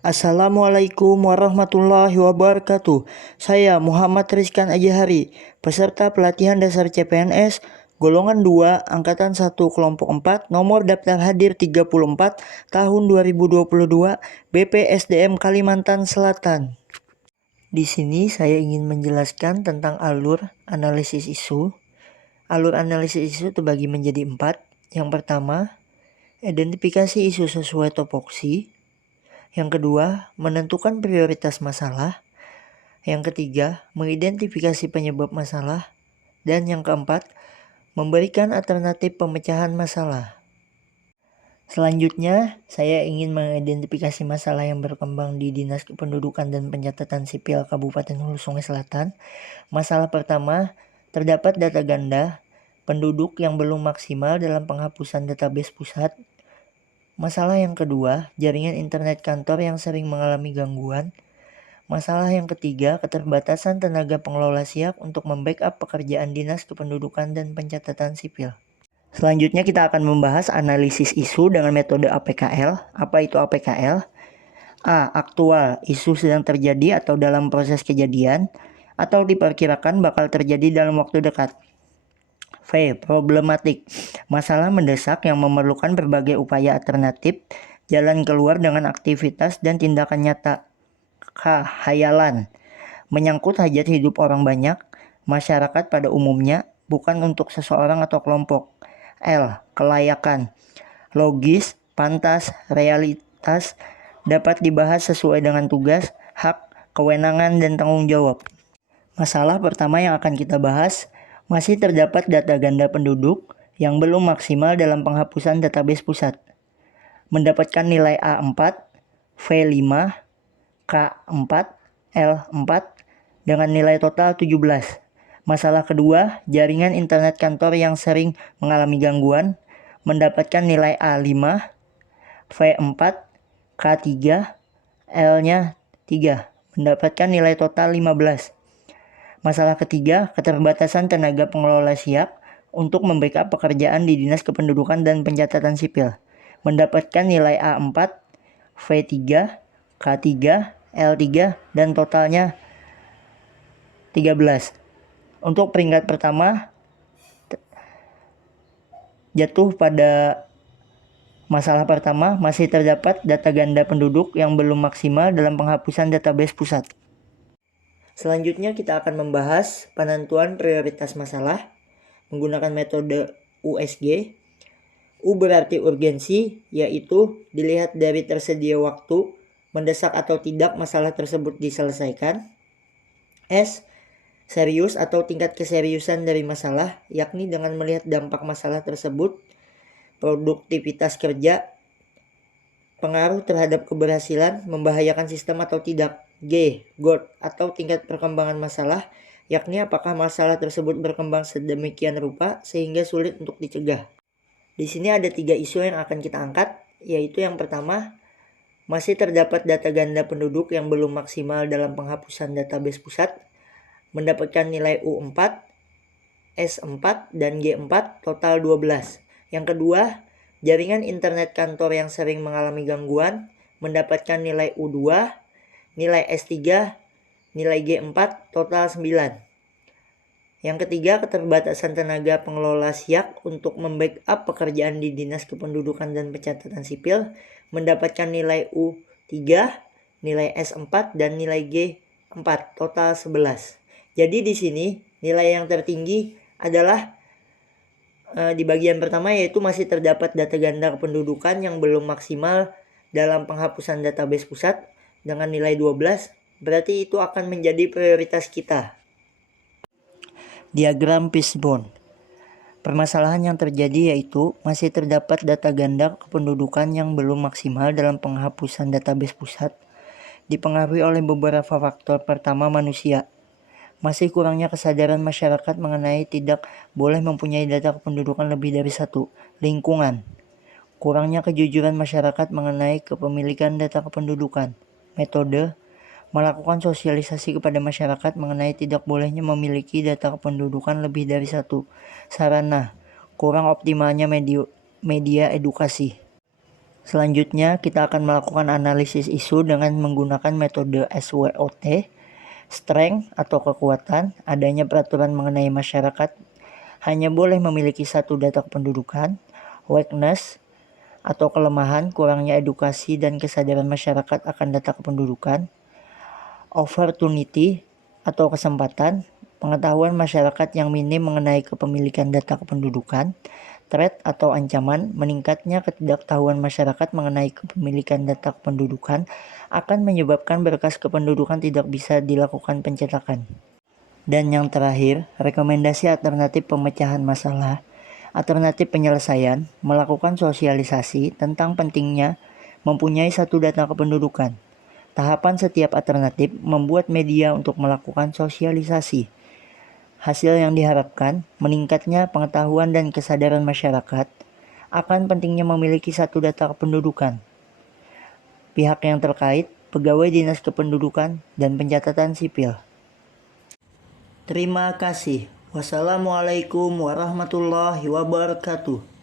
Assalamualaikum warahmatullahi wabarakatuh. Saya Muhammad Rizkan Ajahari, peserta pelatihan dasar CPNS golongan 2 angkatan 1 kelompok 4 nomor daftar hadir 34 tahun 2022 BPSDM Kalimantan Selatan. Di sini saya ingin menjelaskan tentang alur analisis isu. Alur analisis isu terbagi menjadi 4. Yang pertama, identifikasi isu sesuai topoksi. Yang kedua, menentukan prioritas masalah. Yang ketiga, mengidentifikasi penyebab masalah. Dan yang keempat, memberikan alternatif pemecahan masalah. Selanjutnya, saya ingin mengidentifikasi masalah yang berkembang di Dinas Kependudukan dan Pencatatan Sipil Kabupaten Hulu Sungai Selatan. Masalah pertama, terdapat data ganda penduduk yang belum maksimal dalam penghapusan database pusat. Masalah yang kedua, jaringan internet kantor yang sering mengalami gangguan. Masalah yang ketiga, keterbatasan tenaga pengelola siap untuk membackup pekerjaan Dinas Kependudukan dan Pencatatan Sipil. Selanjutnya kita akan membahas analisis isu dengan metode APKL. Apa itu APKL? A. Aktual, isu sedang terjadi atau dalam proses kejadian, atau diperkirakan bakal terjadi dalam waktu dekat. V. Problematik, masalah mendesak yang memerlukan berbagai upaya alternatif, jalan keluar dengan aktivitas dan tindakan nyata. K. Hayalan, menyangkut hajat hidup orang banyak, masyarakat pada umumnya, bukan untuk seseorang atau kelompok. L. Kelayakan, logis, pantas, realitas, dapat dibahas sesuai dengan tugas, hak, kewenangan, dan tanggung jawab. Masalah pertama yang akan kita bahas, masih terdapat data ganda penduduk yang belum maksimal dalam penghapusan database pusat. Mendapatkan nilai A4, V5, K4, L4 dengan nilai total 17. Masalah kedua, jaringan internet kantor yang sering mengalami gangguan, mendapatkan nilai A5, V4, K3, L-nya 3, mendapatkan nilai total 15. Masalah ketiga, keterbatasan tenaga pengelola siap untuk membackup pekerjaan di Dinas Kependudukan dan Pencatatan Sipil. Mendapatkan nilai A4, V3, K3, L3, dan totalnya 13. Untuk peringkat pertama, jatuh pada masalah pertama, masih terdapat data ganda penduduk yang belum maksimal dalam penghapusan database pusat. Selanjutnya kita akan membahas penentuan prioritas masalah menggunakan metode USG. U berarti urgensi, yaitu dilihat dari tersedia waktu, mendesak atau tidak masalah tersebut diselesaikan. S. Serius atau tingkat keseriusan dari masalah, yakni dengan melihat dampak masalah tersebut, produktivitas kerja, pengaruh terhadap keberhasilan, membahayakan sistem atau tidak. G. GOT atau tingkat perkembangan masalah, yakni apakah masalah tersebut berkembang sedemikian rupa sehingga sulit untuk dicegah. Di sini ada 3 isu yang akan kita angkat, yaitu yang pertama, masih terdapat data ganda penduduk yang belum maksimal dalam penghapusan database pusat, mendapatkan nilai U4, S4, dan G4, total 12. Yang kedua, jaringan internet kantor yang sering mengalami gangguan, mendapatkan nilai U2, nilai S3, nilai G4, total 9. Yang ketiga, keterbatasan tenaga pengelola siap untuk membackup pekerjaan di Dinas Kependudukan dan Pencatatan Sipil, mendapatkan nilai U3, nilai S4, dan nilai G4, total 11. Jadi di sini nilai yang tertinggi adalah di bagian pertama, yaitu masih terdapat data ganda kependudukan yang belum maksimal dalam penghapusan database pusat dengan nilai 12, berarti itu akan menjadi prioritas kita. Diagram fishbone. Permasalahan yang terjadi yaitu masih terdapat data ganda kependudukan yang belum maksimal dalam penghapusan database pusat, dipengaruhi oleh beberapa faktor. Pertama, manusia. Masih kurangnya kesadaran masyarakat mengenai tidak boleh mempunyai data kependudukan lebih dari satu. Lingkungan. Kurangnya kejujuran masyarakat mengenai kepemilikan data kependudukan. Metode. Melakukan sosialisasi kepada masyarakat mengenai tidak bolehnya memiliki data kependudukan lebih dari satu. Sarana. Kurang optimalnya media edukasi. Selanjutnya, kita akan melakukan analisis isu dengan menggunakan metode SWOT, strength atau kekuatan, adanya peraturan mengenai masyarakat hanya boleh memiliki satu data kependudukan, weakness atau kelemahan, kurangnya edukasi dan kesadaran masyarakat akan data kependudukan, opportunity atau kesempatan, pengetahuan masyarakat yang minim mengenai kepemilikan data kependudukan, threat atau ancaman, meningkatnya ketidaktahuan masyarakat mengenai kepemilikan data kependudukan akan menyebabkan berkas kependudukan tidak bisa dilakukan pencetakan. Dan yang terakhir, rekomendasi alternatif pemecahan masalah, alternatif penyelesaian, melakukan sosialisasi tentang pentingnya mempunyai satu data kependudukan. Tahapan setiap alternatif membuat media untuk melakukan sosialisasi. Hasil yang diharapkan, meningkatnya pengetahuan dan kesadaran masyarakat akan pentingnya memiliki satu data kependudukan. Pihak yang terkait, pegawai Dinas Kependudukan dan Pencatatan Sipil. Terima kasih. Wassalamualaikum warahmatullahi wabarakatuh.